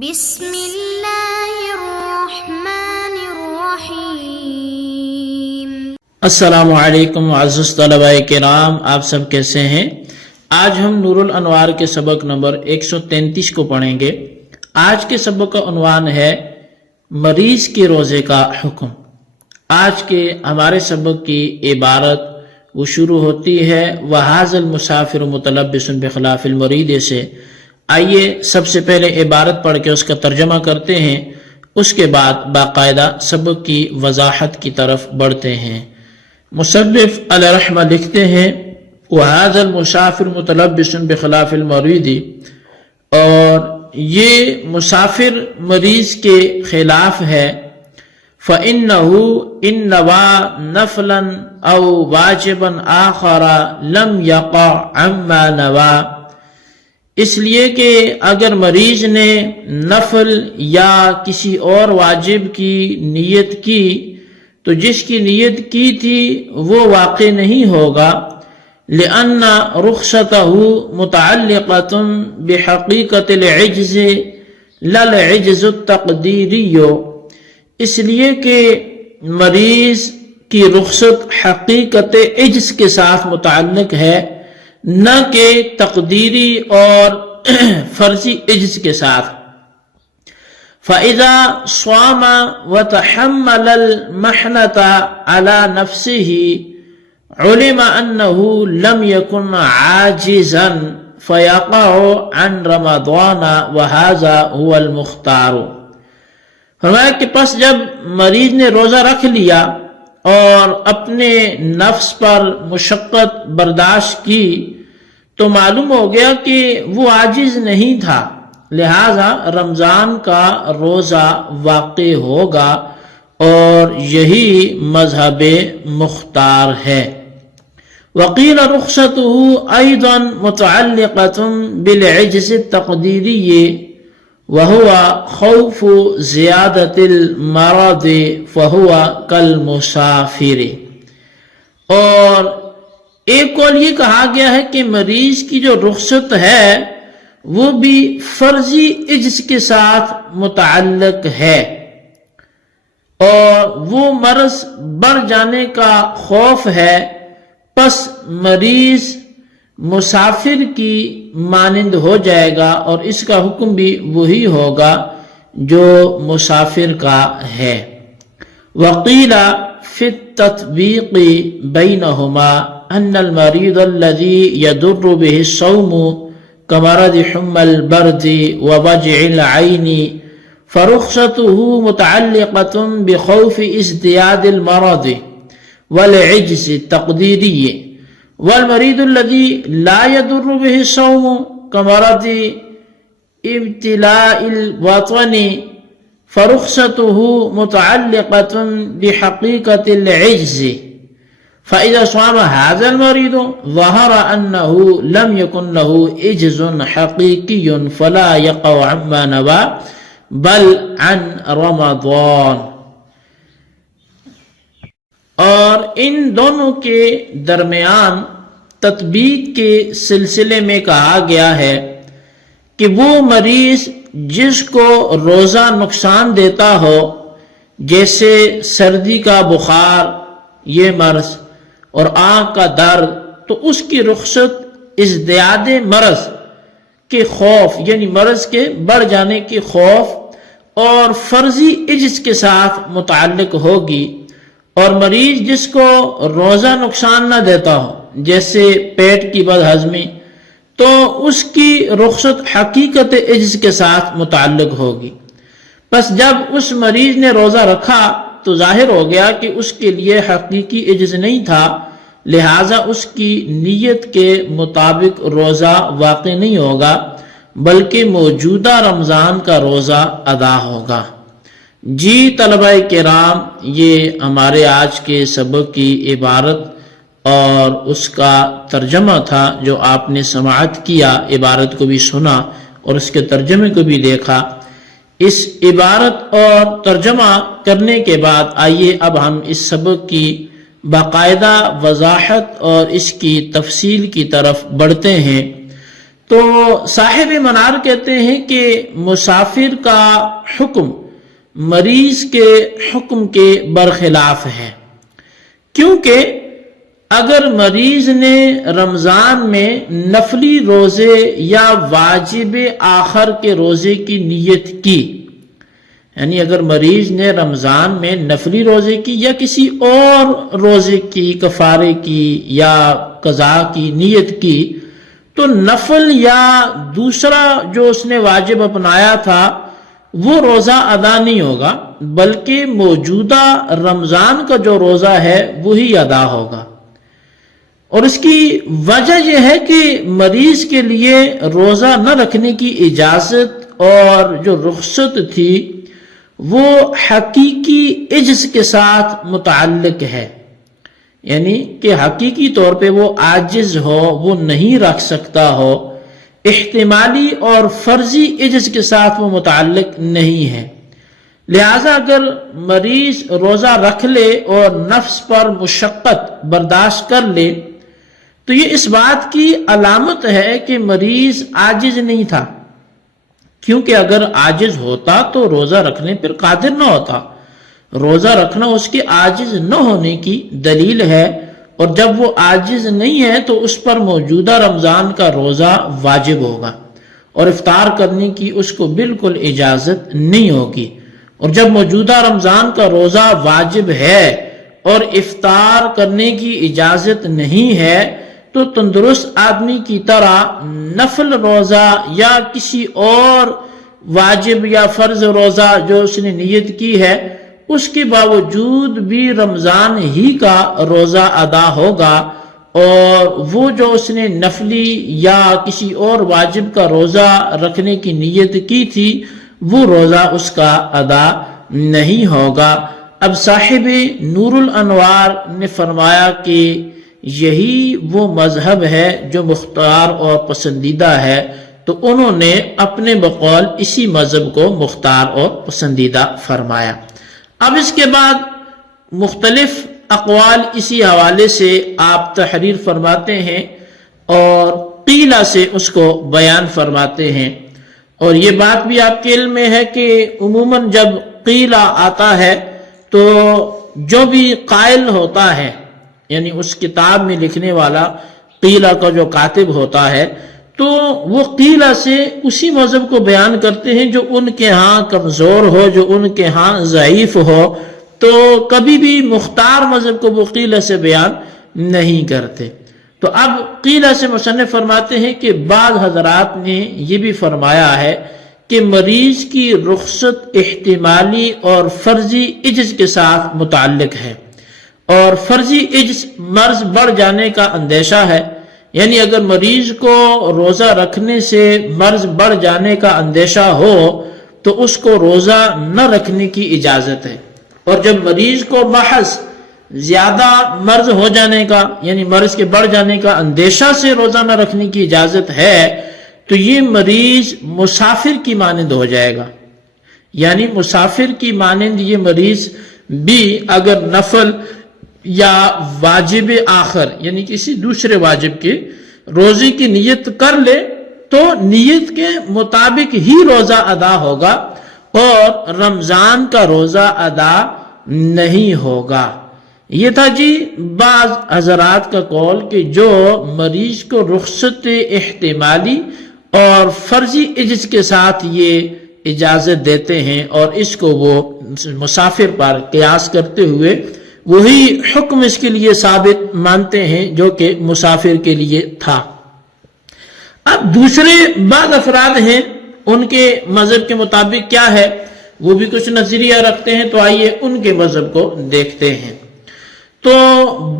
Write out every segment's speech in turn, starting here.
بسم اللہ الرحمن الرحیم۔ السلام علیکم معزز طلباء کرام، آپ سب کیسے ہیں؟ آج ہم نور الانوار کے سبق نمبر 133 کو پڑھیں گے۔ آج کے سبق کا عنوان ہے مریض کے روزے کا حکم۔ آج کے ہمارے سبق کی عبارت وہ شروع ہوتی ہے وَهَذَا الْمُسَافِرُ مُتَلَبِّسٌ بِخِلَافِ الْمَرِيضِ سے۔ آئیے سب سے پہلے عبارت پڑھ کے اس کا ترجمہ کرتے ہیں، اس کے بعد باقاعدہ سبق کی وضاحت کی طرف بڑھتے ہیں۔ مصنف علیہ رحمہ لکھتے ہیں وَهَذَا الْمُسَافِرُ مُتَلَبِّسٌ بِخِلَافِ الْمَرِيضِ، اور یہ مسافر مریض کے خلاف ہے۔ فَإِنَّهُ إِن نَوَى نَفْلًا أَوْ وَاجِبًا آخَرَ لَمْ يَقَعْ عَمَّا نَوَى، اس لیے کہ اگر مریض نے نفل یا کسی اور واجب کی نیت کی تو جس کی نیت کی تھی وہ واقع نہیں ہوگا، لأن رخصته متعلقة بحقیقت العجز لا العجز التقدیری، اس لیے کہ مریض کی رخصت حقیقت عجز کے ساتھ متعلق ہے، نہ کہ تقدیری اور فرضی عجز کے ساتھ۔ فَإِذَا صَامَ وَتَحَمَّلَ الْمَحْنَةَ عَلَى نَفْسِهِ عُلِمَ أَنَّهُ لَمْ يَكُنْ عَاجِزًا فَيَقَعُ عَنْ رَمَضَانَ وَهَذَا هُوَ الْمُخْتَارُ۔ فرمایا کہ پس جب مریض نے روزہ رکھ لیا اور اپنے نفس پر مشقت برداشت کی تو معلوم ہو گیا کہ وہ عاجز نہیں تھا، لہذا رمضان کا روزہ واقع ہوگا، اور یہی مذہب مختار ہے۔ وقیل رخصته ایضا متعلقة بالعجز التقدیری وهو خوف زیادت المرض فهو کالمسافر، اور ایک قول یہ کہا گیا ہے کہ مریض کی جو رخصت ہے وہ بھی فرضی عجز کے ساتھ متعلق ہے، اور وہ مرض بڑھ جانے کا خوف ہے، پس مریض مسافر کی مانند ہو جائے گا اور اس کا حکم بھی وہی ہوگا جو مسافر کا ہے۔ وقیل فی التطبیق بینہما ان المریض الذی یضر به الصوم کمرض حمى البرد ووجع العین فرخصته متعلقة بخوف ازدیاد المرض والعجز التقدیری، والمریض الذی لا یضر به الصوم کمرض ابتلاء الوطن فرخصته متعلقة بحقیقت العجز، فإذا صام هذا المريض ظهر أنه لم يكن له عجز حقيقي فلا يقع عما نوى بل عن رمضان۔ اور ان دونوں کے درمیان تطبیق کے سلسلے میں کہا گیا ہے کہ وہ مریض جس کو روزہ نقصان دیتا ہو، جیسے سردی کا بخار، یہ مرض، اور آنکھ کا درد، تو اس کی رخصت ازدیاد مرض کے خوف یعنی مرض کے بڑھ جانے کے خوف اور فرضی عجز کے ساتھ متعلق ہوگی، اور مریض جس کو روزہ نقصان نہ دیتا ہو، جیسے پیٹ کی بد ہضمی، تو اس کی رخصت حقیقت عجز کے ساتھ متعلق ہوگی۔ پس جب اس مریض نے روزہ رکھا تو ظاہر ہو گیا کہ اس کے لیے حقیقی عجز نہیں تھا، لہٰذا اس کی نیت کے مطابق روزہ واقع نہیں ہوگا بلکہ موجودہ رمضان کا روزہ ادا ہوگا۔ جی طلباء کرام، یہ ہمارے آج کے سبق کی عبارت اور اس کا ترجمہ تھا جو آپ نے سماعت کیا، عبارت کو بھی سنا اور اس کے ترجمے کو بھی دیکھا۔ اس عبارت اور ترجمہ کرنے کے بعد آئیے اب ہم اس سبق کی باقاعدہ وضاحت اور اس کی تفصیل کی طرف بڑھتے ہیں۔ تو صاحب منار کہتے ہیں کہ مسافر کا حکم مریض کے حکم کے برخلاف ہے، کیونکہ اگر مریض نے رمضان میں نفلی روزے یا واجب آخر کے روزے کی نیت کی، یعنی اگر مریض نے رمضان میں نفلی روزے کی یا کسی اور روزے کی، کفارے کی یا قضا کی نیت کی، تو نفل یا دوسرا جو اس نے واجب اپنایا تھا وہ روزہ ادا نہیں ہوگا، بلکہ موجودہ رمضان کا جو روزہ ہے وہی ادا ہوگا۔ اور اس کی وجہ یہ ہے کہ مریض کے لیے روزہ نہ رکھنے کی اجازت اور جو رخصت تھی وہ حقیقی عجز کے ساتھ متعلق ہے، یعنی کہ حقیقی طور پہ وہ عاجز ہو، وہ نہیں رکھ سکتا ہو، احتمالی اور فرضی عجز کے ساتھ وہ متعلق نہیں ہے۔ لہذا اگر مریض روزہ رکھ لے اور نفس پر مشقت برداشت کر لے تو یہ اس بات کی علامت ہے کہ مریض عاجز نہیں تھا، کیونکہ اگر عاجز ہوتا تو روزہ رکھنے پر قادر نہ ہوتا۔ روزہ رکھنا اس کے عاجز نہ ہونے کی دلیل ہے، اور جب وہ عاجز نہیں ہے تو اس پر موجودہ رمضان کا روزہ واجب ہوگا اور افطار کرنے کی اس کو بالکل اجازت نہیں ہوگی۔ اور جب موجودہ رمضان کا روزہ واجب ہے اور افطار کرنے کی اجازت نہیں ہے تو تندرست آدمی کی طرح نفل روزہ یا کسی اور واجب یا فرض روزہ جو اس نے نیت کی ہے اس کے باوجود بھی رمضان ہی کا روزہ ادا ہوگا، اور وہ جو اس نے نفلی یا کسی اور واجب کا روزہ رکھنے کی نیت کی تھی وہ روزہ اس کا ادا نہیں ہوگا۔ اب صاحب نور الانوار نے فرمایا کہ یہی وہ مذہب ہے جو مختار اور پسندیدہ ہے، تو انہوں نے اپنے بقول اسی مذہب کو مختار اور پسندیدہ فرمایا۔ اب اس کے بعد مختلف اقوال اسی حوالے سے آپ تحریر فرماتے ہیں اور قیلہ سے اس کو بیان فرماتے ہیں، اور یہ بات بھی آپ کے علم میں ہے کہ عموماً جب قیلہ آتا ہے تو جو بھی قائل ہوتا ہے، یعنی اس کتاب میں لکھنے والا قیلہ کا جو کاتب ہوتا ہے، تو وہ قیلہ سے اسی مذہب کو بیان کرتے ہیں جو ان کے ہاں کمزور ہو، جو ان کے ہاں ضعیف ہو، تو کبھی بھی مختار مذہب کو وہ قیلہ سے بیان نہیں کرتے۔ تو اب قیلہ سے مصنف فرماتے ہیں کہ بعض حضرات نے یہ بھی فرمایا ہے کہ مریض کی رخصت احتمالی اور فرضی عجز کے ساتھ متعلق ہے، اور فرضی عجز مرض بڑھ جانے کا اندیشہ ہے، یعنی اگر مریض کو روزہ رکھنے سے مرض بڑھ جانے کا اندیشہ ہو تو اس کو روزہ نہ رکھنے کی اجازت ہے، اور جب مریض کو محض زیادہ مرض ہو جانے کا یعنی مرض کے بڑھ جانے کا اندیشہ سے روزہ نہ رکھنے کی اجازت ہے تو یہ مریض مسافر کی مانند ہو جائے گا، یعنی مسافر کی مانند یہ مریض بھی اگر نفل یا واجب آخر یعنی کسی دوسرے واجب کے روزے کی نیت کر لے تو نیت کے مطابق ہی روزہ ادا ہوگا اور رمضان کا روزہ ادا نہیں ہوگا۔ یہ تھا جی بعض حضرات کا قول کہ جو مریض کو رخصت احتمالی اور فرضی عجز کے ساتھ یہ اجازت دیتے ہیں اور اس کو وہ مسافر پر قیاس کرتے ہوئے وہی حکم اس کے لیے ثابت مانتے ہیں جو کہ مسافر کے لیے تھا۔ اب دوسرے بعض افراد ہیں، ان کے مذہب کے مطابق کیا ہے، وہ بھی کچھ نظریہ رکھتے ہیں، تو آئیے ان کے مذہب کو دیکھتے ہیں۔ تو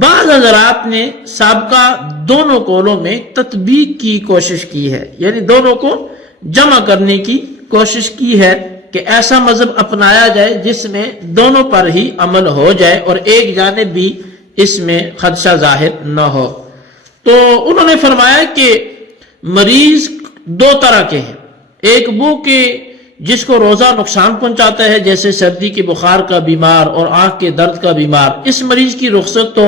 بعض حضرات نے سابقہ دونوں قولوں میں تطبیق کی کوشش کی ہے، یعنی دونوں کو جمع کرنے کی کوشش کی ہے کہ ایسا مذہب اپنایا جائے جس میں دونوں پر ہی عمل ہو جائے اور ایک جانب بھی اس میں خدشہ ظاہر نہ ہو۔ تو انہوں نے فرمایا کہ مریض دو طرح کے ہیں، ایک وہ کہ جس کو روزہ نقصان پہنچاتا ہے جیسے سردی کے بخار کا بیمار اور آنکھ کے درد کا بیمار، اس مریض کی رخصت تو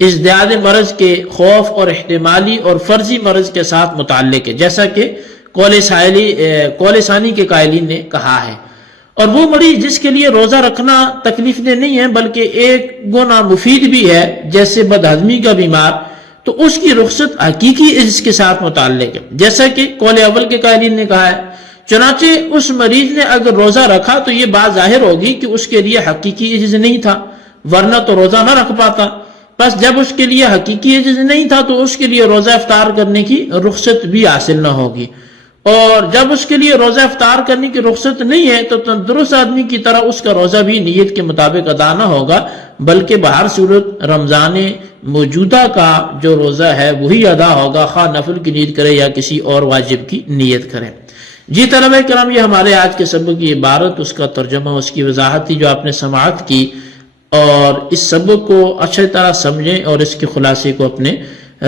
ازدیاد مرض کے خوف اور احتمالی اور فرضی مرض کے ساتھ متعلق ہے، جیسا کہ قول ثانی کے قائلین نے کہا ہے۔ اور وہ مریض جس کے لیے روزہ رکھنا تکلیف دہ نہیں ہے بلکہ ایک گنا مفید بھی ہے، جیسے بدہضمی کا بیمار، تو اس کی رخصت حقیقی عجز کے ساتھ متعلق ہے، جیسا کہ قول اول کے قائلین نے کہا ہے۔ چنانچہ اس مریض نے اگر روزہ رکھا تو یہ بات ظاہر ہوگی کہ اس کے لیے حقیقی عجز نہیں تھا، ورنہ تو روزہ نہ رکھ پاتا۔ بس جب اس کے لیے حقیقی عجز نہیں تھا تو اس کے لیے روزہ افطار کرنے کی رخصت بھی حاصل نہ ہوگی، اور جب اس کے لیے روزہ افطار کرنے کی رخصت نہیں ہے تو تندرست آدمی کی طرح اس کا روزہ بھی نیت کے مطابق ادا نہ ہوگا، بلکہ بہر صورت رمضان موجودہ کا جو روزہ ہے وہی ادا ہوگا، خواہ نفل کی نیت کرے یا کسی اور واجب کی نیت کرے۔ جی طلبہ کرام، یہ ہمارے آج کے سبق کی عبارت، اس کا ترجمہ، اس کی وضاحت تھی جو آپ نے سماعت کی، اور اس سبق کو اچھی طرح سمجھیں اور اس کے خلاصے کو اپنے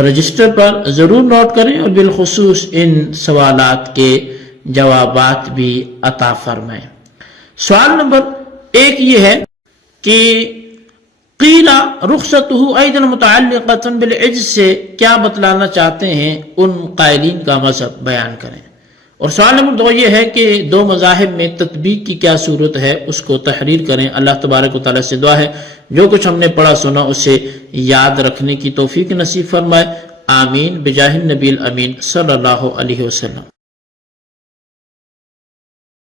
رجسٹر پر ضرور نوٹ کریں، اور بالخصوص ان سوالات کے جوابات بھی عطا فرمائیں۔ سوال نمبر 1 یہ ہے کہ قیل رخصتہ ایضا متعلقۃ بالعجز سے کیا بتلانا چاہتے ہیں، ان قائلین کا مذہب بیان کریں۔ اور سوال نمبر 2 یہ ہے کہ 2 مذاہب میں تطبیق کی کیا صورت ہے، اس کو تحریر کریں۔ اللہ تبارک و تعالیٰ سے دعا ہے جو کچھ ہم نے پڑھا سنا اسے یاد رکھنے کی توفیق نصیب فرمائے، آمین بجاہ النبی الامین صلی اللہ علیہ وسلم۔